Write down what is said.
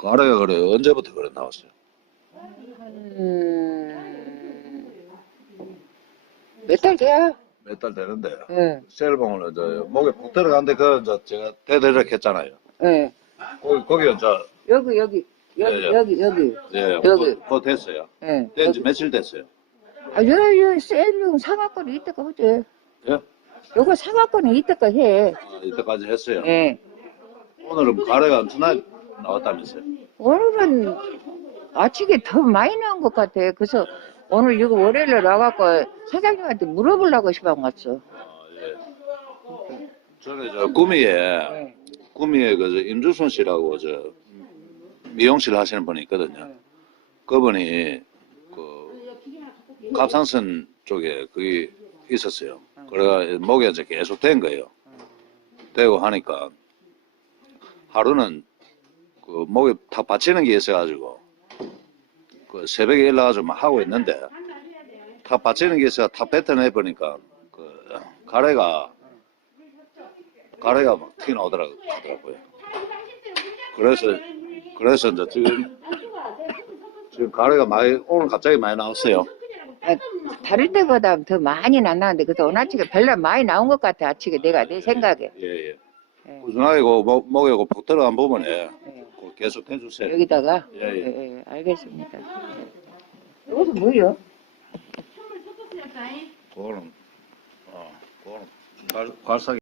가래가 그래 언제부터 그래 나왔어요? 음, 몇달 돼야? 몇달 되는데 예, 셀봉을 이제 목에 푹 들어간데 그 이제 제가 대대적 했잖아요. 예. 거기 거기 이제 여기, 여기, 여기, 예, 예. 여기, 여기. 예, 여기. 그, 그 됐어요. 예. 된지 며칠 됐어요. 아, 여기, 여기 셀룸 상하권이 이때까 하지. 예? 요거 상하권이 이때까 해. 아, 이때까지 했어요. 예. 오늘은 가래가 엄청나게 나왔다면서요. 오늘은 아침에 더 많이 나온 것 같아. 그래서 오늘 이거 월요일에 나갖고 사장님한테 물어보려고 시방 왔어. 아, 예. 전에 저 구미에 예. 구미에 그저 임주순 씨라고 저 미용실 하시는 분이 있거든요. 그분이 그 갑상선 쪽에 그게 있었어요. 그래가 목에 이제 계속 된 거예요. 되고 하니까 하루는 그 목에 탁 받치는 게 있어가지고 그 새벽에 일어나가지고 막 하고 있는데 탁 받치는 게 있어 탁 뱉어내 보니까 그 가래가 가래가 막 튀어나오더라고요. 그래서 그래서 이제 지금 지금 가래가 많이 오늘 갑자기 많이 나왔어요. 아, 다를 때보다 더 많이 안 나는데 그래서 오늘 아침에 별로 많이 나온 것 같아. 아침에 내가 내 생각에. 예, 예. 예. 꾸준하게 그 목, 목에 그푹 들어간 부분에 예. 그 계속 해주세요. 여기다가 예, 예. 예, 예, 알겠습니다. 이것은 뭐예요? 그거는 어, 그거는 괄, 괄사